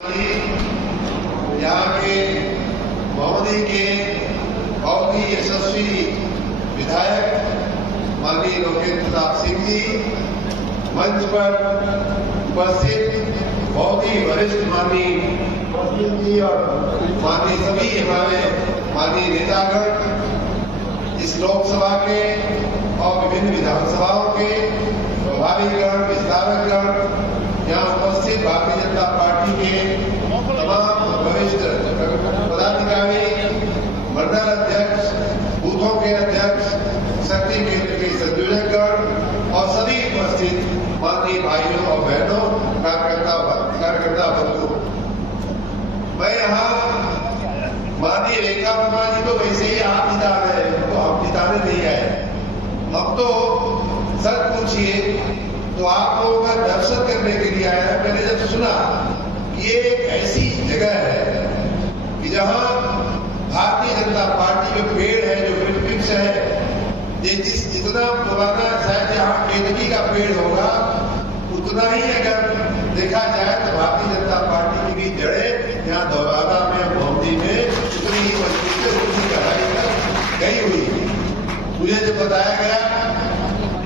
यहाँ के महोदय के बहुत ही यशस्वी विधायक माननीय लोकेन्द्र प्रताप सिंह जी, मंच पर उपस्थित बहुत ही वरिष्ठ माननीय वकील जी और माननीय सभी हमारे माननीय नेतागण, इस लोकसभा के और विभिन्न विधानसभाओं के प्रभारीगण, विस्तारकगण, यहाँ उपस्थित भारतीय जनता पार्टी के तमाम वरिष्ठ पदाधिकारी, मंडल अध्यक्ष, बूथों के अध्यक्ष, शक्ति केंद्र के संयोजकगण और सभी उपस्थित माननीय भाइयों और बहनों, कार्यकर्ता बंधु, मैं यहाँ माननीय रेखा वर्मा जी को वैसे ही आप जिता रहे हैं, तो हम जिताने नहीं आए। अब तो सर पूछिए तो आप लोगों का दर्शन करने के लिए आया है। मैंने जब सुना ये एक ऐसी जगह है कि जहां भारतीय जनता पार्टी के पेड़ है, जो वृक्ष है, ये जितना पुराना शायद यहाँ केतकी का पेड़ होगा, उतना ही अगर देखा जाए तो भारतीय जनता पार्टी की भी जड़ें यहाँ दोबारा में मोहम्मदी में उतनी ही मजबूत से उतनी गहराई तक गई हुई। मुझे जो बताया गया,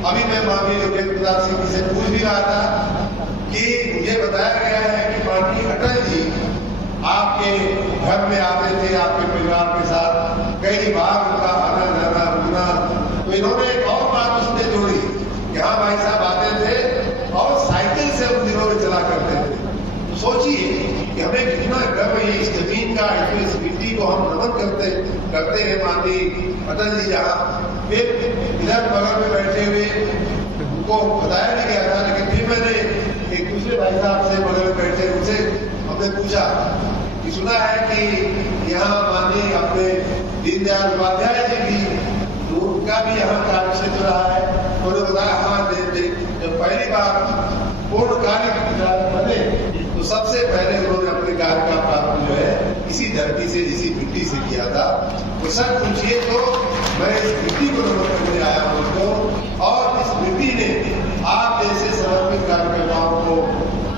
अभी मैं माननीय लोकेन्द्र प्रताप सिंह जी से पूछ भी रहा था कि मुझे बताया गया है कि माननीय अटल जी आपके घर में आते थे, आपके परिवार के साथ कई बार उनका आना जाना रुकना, तो इन्होंने एक और बात उसमें जोड़ी कि हाँ भाई साहब आते थे और साइकिल से उन दिनों में चला करते थे। तो सोचिए कि हमें कितना गर्व है इस जमीन का, इस मिट्टी को हम नमन करते हैं माननीय अटल जी। जहाँ फिर इधर बगल में बैठे हुए उनको बताया नहीं गया था, लेकिन फिर मैंने एक दूसरे भाई साहब से बगल में बैठे उनसे हमने पूछा कि सुना है कि यहाँ माननीय अपने दीनदयाल उपाध्याय जी भी, तो उनका भी यहाँ कार्य क्षेत्र रहा है। उन्होंने बताया हाँ, जब पहली बार पूर्णकालिक बने तो सबसे पहले उन्होंने अपने कार्य का प्रारंभ जो है इसी धरती से, इसी मिट्टी से किया था। तो सर पूछिए तो मैं इस मिट्टी को नमन करने आया हूँ उसको, और इस मिट्टी ने आप जैसे समर्पित कार्यकर्ताओं को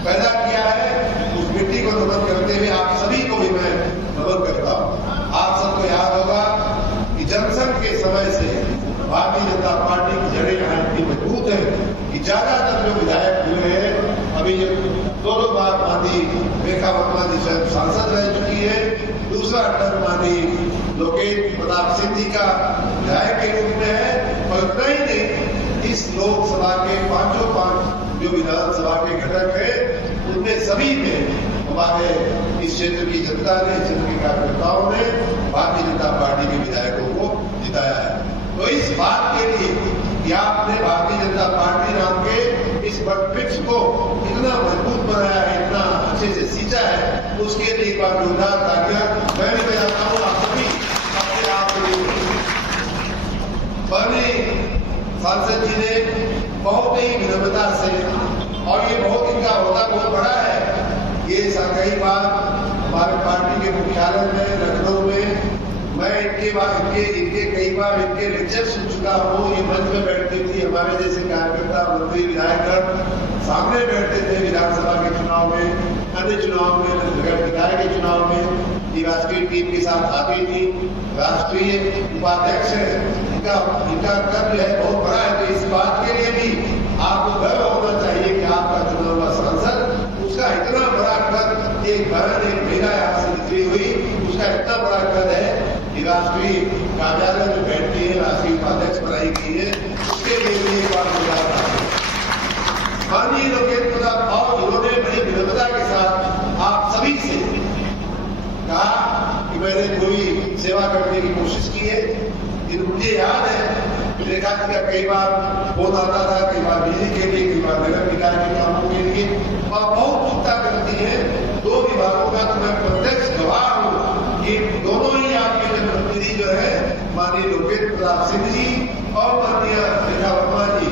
पैदा किया है। उस मिट्टी को नमन करते हुए आप सभी को भी मैं नमन करता हूँ। आप सबको याद होगा कि जनसंघ के समय से भारतीय जनता पार्टी की जड़ें यहाँ इतनी मजबूत है कि ज्यादातर जो विधायक हुए हैं, अभी दो बार माननीय रेखा वर्मा जी स्वयं सांसद रह चुकी है, दूसरा टर्म माननीय लोकेन्द्र प्रताप सिंह जी का विधायक के रूप में है, और इतना ही नहीं, इस लोकसभा के पांच जो विधानसभा के घटक है, उनमें सभी में हमारे इस क्षेत्र की जनता ने, इस क्षेत्र के कार्यकर्ताओं ने भारतीय जनता पार्टी के विधायकों को जिताया है। तो इस बात के लिए कि आपने भारतीय जनता पार्टी नाम के इस वृक्ष को इतना मजबूत बनाया है, इतना अच्छे से सींचा है, उसके लिए एक बार जोरदार तालियां मैं भी बजाता हूँ। आप सभी अपने आप माननीय सांसद जी ने बहुत ही विनम्रता से, और ये बहुत इनका होता बहुत बड़ा है, ये कई बार हमारे पार्टी के मुख्यालय में लखनऊ में मैं इनके कई बार इनके लेक्चर सुन चुका हूँ। ये मंच में बैठती थी, हमारे जैसे कार्यकर्ता, मंत्री, विधायक सामने बैठते थे विधानसभा के चुनाव में, अन्य चुनाव में, नगर निकाय के चुनाव में। राष्ट्रीय टीम के साथ आती थी, राष्ट्रीय उपाध्यक्ष है, इनका कद है बहुत बड़ा है। तो इस बात के लिए भी आपको गर्व होना चाहिए कि आपका चुनाव हुआ सांसद, उसका इतना बड़ा कद, एक बहन, एक महिला यहाँ से निकली हुई, उसका इतना बड़ा कद है कि राष्ट्रीय कार्यालय में बैठती है, राष्ट्रीय उपाध्यक्ष बनाई गई है, उसके लिए भी एक बार माननीय लोकेन्द्र प्रताप, और उन्होंने बड़ी विनम्रता के साथ आप सभी से कहा कि मैंने कोई सेवा करने की कोशिश की है। मुझे याद है रेखा जी का कई बार फोन आता था, कई बार बिजली के लिए, कई बार नगर निकाय के कामों के लिए, और बहुत चिंता करती है। दो विभागों का तो मैं प्रत्यक्ष गवाह हूँ कि दोनों ही आपके जनप्रतिनिधि जो है माननीय लोकेन्द्र प्रताप सिंह जी और माननीय रेखा वर्मा जी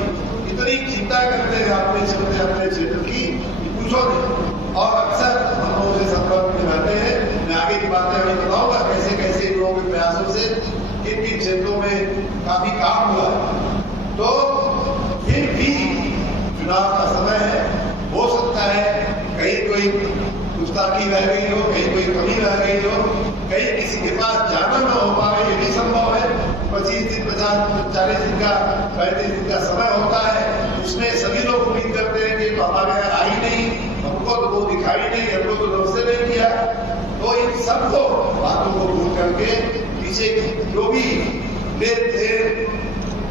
इतनी चिंता करते हैं अपने क्षेत्र की, पूछो नहीं। और अक्सर हम लोगों से संपर्क में रहते हैं। मैं आगे की बातें अभी बताऊंगा कैसे कैसे इन लोगों के प्रयासों से किन किन क्षेत्रों में काफी काम हुआ। तो फिर भी चुनाव का समय है, हो सकता है कहीं कोई कुछ बाकी रह गई हो, कहीं कोई कमी रह गई हो, कहीं किसी के पास जाना न हो पाए, ये भी संभव है। 25 दिन 40 दिन का 35 दिन का समय होता है, उसमें सभी लोग उम्मीद करते हैं कि तो हमारे यहाँ आई नहीं, हमको तो वो दिखाई नहीं, हमको तो नमस्ते नहीं किया। तो इन सबको बातों को भूल करके पीछे जो भी लेन देन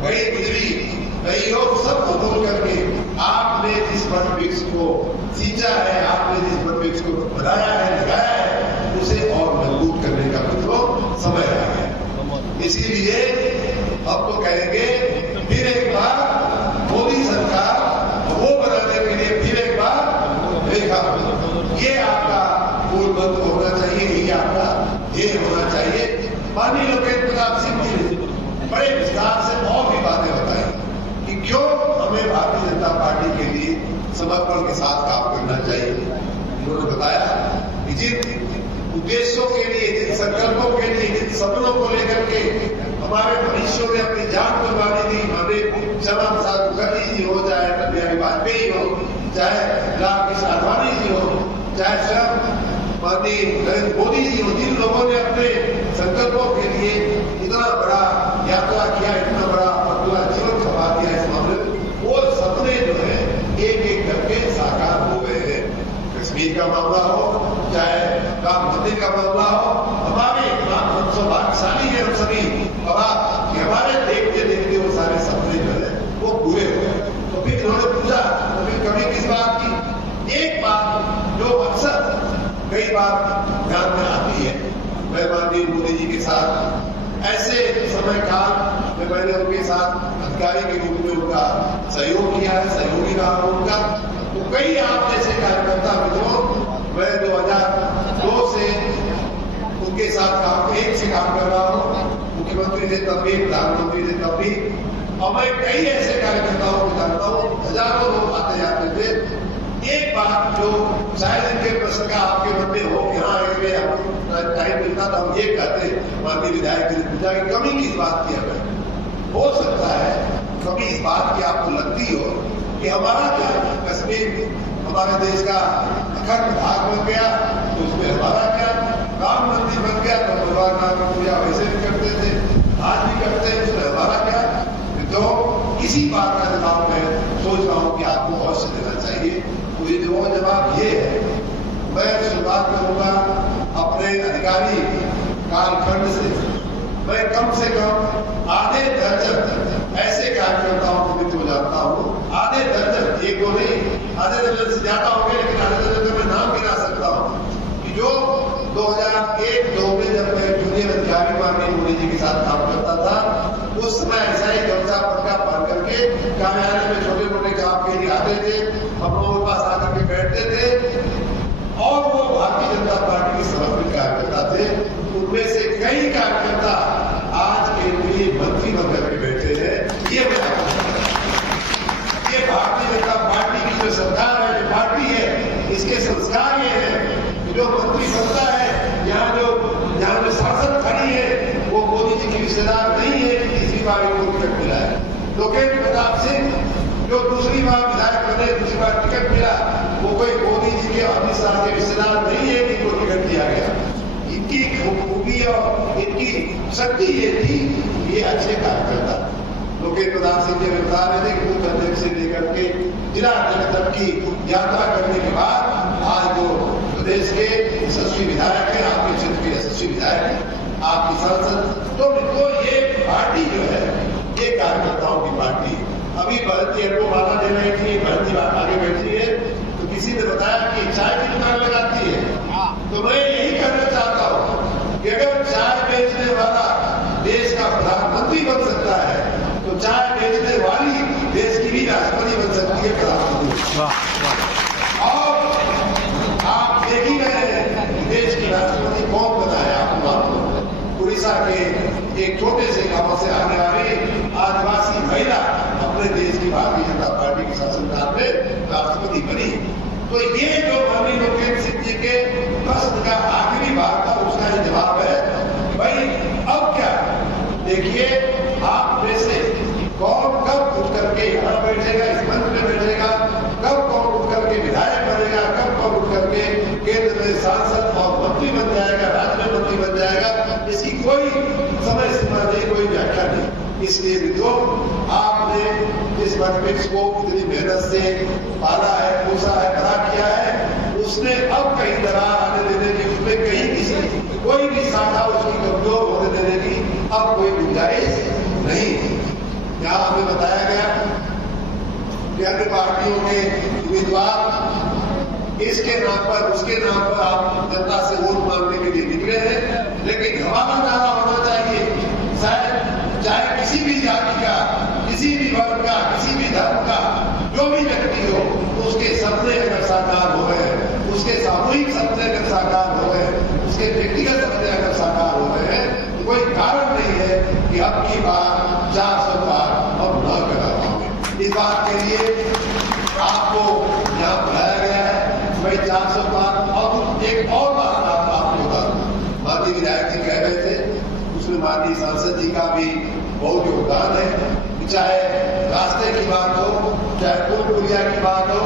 गई गुजरी गई हो, सबको भूल करके आपने जिस वन वृक्ष को सींचा है, आपने जिस वन वृक्ष को बनाया है, लगाया है, उसे और मजबूत करने का मित्रों समय आ गया। इसीलिए अब तो कहेंगे फिर एक बार मोदी सरकार वो बनाने के लिए फिर एक बार देखा, ये आपका मूल मंत्र होना चाहिए, यही आपका ध्येय होना चाहिए। माननीय लोकेन्द्र प्रताप सिंह जी ने बड़े विस्तार से और भी बातें बताई कि क्यों हमें भारतीय जनता पार्टी के लिए समर्पण के साथ काम करना चाहिए। उन्होंने बताया कि जिन उद्देश्यों के लिए, जिन संकल्पों के लिए, जिन सपनों को लेकर के हमारे मनुष्यों ने अपनी जान कुर्बानी दी, हमारे श्यामा प्रसाद मुखर्जी जी हो, चाहे अटल बिहारी वाजपेयी हो, चाहे लाल कृष्ण आडवाणी जी हो, चाहे स्वयं माननीय नरेंद्र मोदी जी हो, जिन लोगों ने अपने संकल्पों के लिए इतना बड़ा यात्रा किया, इतना बड़ा अपना जीवन खपा दिया इस मामले में, वो सपने जो है एक एक करके साकार हो गए हैं। कश्मीर का मामला हो, चाहे राम मंदिर का मामला हो, हमारे हम सौभाग्यशाली है हम सभी बाबा कि हमारे देखते देखते वो सारे सपने जो है वो पूरे हो गए। तो फिर उन्होंने पूछा, तो फिर कभी किस बात की? एक बात जो अक्सर कई बार ध्यान में आती है, मैं माननीय मोदी जी के साथ ऐसे समय काल में मैंने उनके साथ अधिकारी के रूप में उनका सहयोग किया है, सहयोगी रहा हूं उनका। तो कई आप जैसे कार्यकर्ता मित्रों, मैं 2002 से उनके साथ काम एक से काम कर रहा हूँ, मुख्यमंत्री थे तब भी, प्रधानमंत्री थे तब भी, और मैं कई ऐसे कार्यकर्ताओं को जानता हूँ, हजारों लोग आते जाते थे। एक बात जो शायद इनके प्रश्न का आपके मन में हो कि हाँ अगर टाइम मिलता तो हम ये कहते, माननीय विधायक जी ने पूछा कि कमी किस बात की हमें? हो सकता है कभी इस बात की आपको लगती हो कि हमारा क्या कश्मीर हमारे देश का अखंड भाग बन गया, तो उसमें हमारा क्या? राम मंदिर बन गया तो भगवान राम की पूजा वैसे भी करते थे, आज भी करते हैं, उसमें हमारा क्या? तो इसी बात का जवाब मैं सोच रहा हूँ कि आपको अवश्य देना चाहिए। तो ये जवाब ये है, मैं शुरुआत करूंगा अपने अधिकारी कालखंड से। मैं कम से कम आधे दर्जन ऐसे कार्यकर्ताओं को मित्र जानता हूँ, आधे दर्जन, एक दो नहीं, आधे दर्जन से ज्यादा होंगे, लेकिन आधे दर्जन का मैं नाम गिना सकता हूँ कि जो 2001-2 में जब मैं जूनियर अधिकारी माननीय मोदी जी के साथ काम करता था, उस समय ऐसा ही गमछा पटका पहन करके कार्यालय में छोटे मोटे काम के लिए आते थे, हम लोगों के पास आकर के बैठते थे, और वो भारतीय जनता पार्टी के समर्पित कार्यकर्ता थे। उनमें से कई कार्यकर्ता आज केंद्रीय मंत्री बनकर के बैठे हैं। ये भारतीय जनता पार्टी की जो सरकार है, जो पार्टी है, इसके संस्कार ये है कि जो मंत्री बनता है, यहाँ जो सांसद खड़ी है, वो मोदी जी की रिश्तेदार नहीं है कि तीसरी बार इनको टिकट मिला है। लोकेन्द्र प्रताप सिंह जो दूसरी बार विधायक बने, दूसरी बार टिकट मिला, वो कोई मोदी जी के अमित शाह के रिश्तेदार नहीं है कि इनको टिकट दिया गया। इनकी खूबी और इनकी शक्ति ये थी, ये अच्छे कार्यकर्ता। लोकेन्द्र प्रताप सिंह जी बता रहे थे कि बूथ अध्यक्ष से लेकर के जिला अध्यक्ष तक की यात्रा करने के बाद आज जो प्रदेश के यशस्वी विधायक है, आपके क्षेत्र के यशस्वी विधायक है, आपकी सांसद, तो ये पार्टी जो है ये कार्यकर्ताओं की पार्टी। अभी भरती को माला दे रही थी, भरती आगे बैठी है, तो किसी ने बताया कि चाय की दुकान लगाती है। तो मैं यही कहना चाहता हूँ कि अगर चाय बेचने वाला देश का प्रधानमंत्री बन सकता है, तो चाय बेचने वाली देश की भी राष्ट्रपति बन सकती है, प्रधानमंत्री। और आप देख ही रहे हैं देश की राष्ट्रपति कौन बना है, आपको मालूम है, उड़ीसा के एक छोटे से गांव से आने वाली आदिवासी महिला अपने देश की भारतीय जनता पार्टी के शासनकाल में राष्ट्रपति बनी। तो ये जो माननीय लोकेन्द्र सिंह जी के प्रश्न का आखिरी भाग था, उसका ही जवाब है भाई अब क्या? देखिए, आप में से कौन कब उठ करके यहाँ बैठेगा, इस मंच में बैठेगा, कब कौन उठ करके विधायक बनेगा, कब कौन उठ करके केंद्र में और मंत्री बन जाएगा, राज्य में मंत्री बन जाएगा, इसकी कोई समय सीमा नहीं, कोई व्याख्या नहीं। इसलिए विद्रोह आपने इस वनवृक्ष को इतनी मेहनत से पाला है, पोसा है, बड़ा किया है, उसने अब कहीं दरार आने देने की, उसमें कहीं किसी कोई भी शाखा उसकी कमजोर होने देने की अब कोई गुंजाइश नहीं। यहाँ हमें बताया गया कि अन्य पार्टियों के उम्मीदवार इसके नाम पर उसके नाम पर आप जनता से वोट मांगने के लिए निकले हैं, लेकिन हमारा नारा होना चाहिए, शायद चाहे किसी भी जाति का, किसी भी वर्ग का, किसी भी धर्म का जो भी व्यक्ति हो, उसके सपने अगर साकार हो गए, उसके सामूहिक सपने अगर साकार हो गए, उसके व्यक्तिगत सपने अगर साकार हो गए हैं, तो कोई कारण नहीं है कि अब की बार 400 पार अब न करा पाओगे। इस बात के लिए आपको यहाँ बुलाया गया है। भाई 400 पार। और एक और बात आपको बता दूं, माननीय विधायक जी कह रहे थे, उसमें माननीय सांसद जी का भी बहुत योगदान है। चाहे रास्ते की बात हो, चाहे पुल पुलिया की बात हो,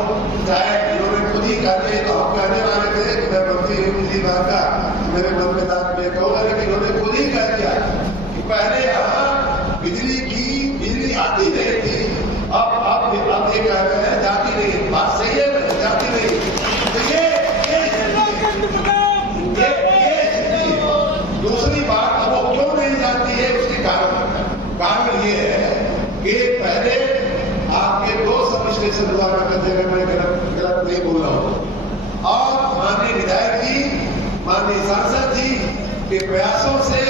चाहे इन्होंने खुद ही कर दिए, तो हम कहने वाले थे कि मैं मंत्री हूँ इसी बात का, मेरे मन में था मैं कहूँगा, लेकिन इन्होंने खुद ही कह दिया कि पहले यहाँ बिजली आती नहीं थी, अब ये कह रहे हैं जाती नहीं। बात सही है, जाती नहीं। तो ये दूसरी बात, अब वो क्यों नहीं जाती है, उसके कारण ये है कि पहले आपके 2 सब स्टेशन हुआ करते थे, अगर मैं गलत नहीं बोल रहा हूं, और माननीय विधायक जी, माननीय सांसद जी के प्रयासों से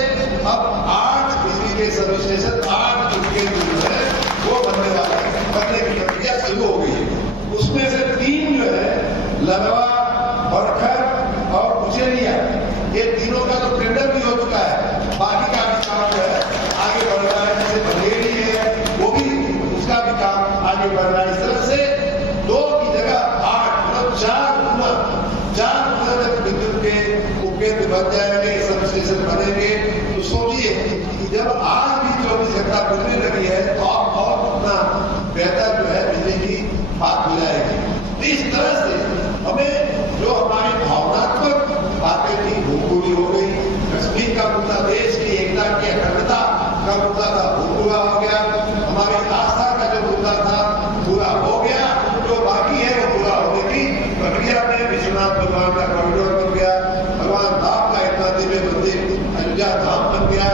अब 8 बिजली के सब स्टेशन, 8 उनके जो है वो बनने की प्रक्रिया शुरू हो गई है। उसमें से 3 जो है लदवा, बरखर और कुचेलिया, ये तीनों का तो टेंडर भी हो चुका है, बाकी का भी काम जो है आगे बढ़ रहा है। जैसे बंदेरी है, वो भी उसका भी काम आगे बढ़ रहा है। इस तरह से 2 की जगह 8 मतलब 4 गुना विद्युत के उपकेंद्र बन जाएंगे, सब स्टेशन बनेंगे। तो सोचिए कि जब आज भी 24 घंटा बिजली लगी है, तो और कितना बेहतर जो है बिजली की बात हो जाएगी। इस तरह से हमें जो हमारी भावनात्मक बातें थी वो पूरी हो गई। कश्मीर का मुद्दा, देश की एकता की अखंडता का मुद्दा था, वो पूरा हो गया। हमारी आस्था का जो मुद्दा था पूरा हो गया। जो बाकी है वो पूरा होने की प्रक्रिया में विश्वनाथ भगवान का कॉरिडोर बन गया, भगवान राम का इतना दिव्य मंदिर अयोध्या धाम बन गया।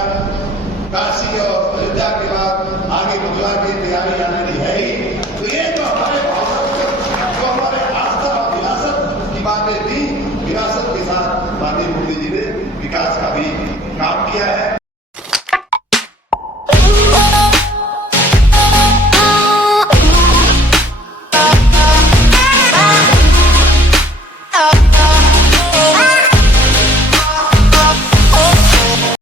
काशी और अयोध्या के बाद आगे मथुरा की तैयारी आने की है ही। तो ये जो हमारे जो हमारे आस्था और विरासत की बातें थी, विरासत के साथ माननीय मोदी जी ने विकास का भी काम किया है।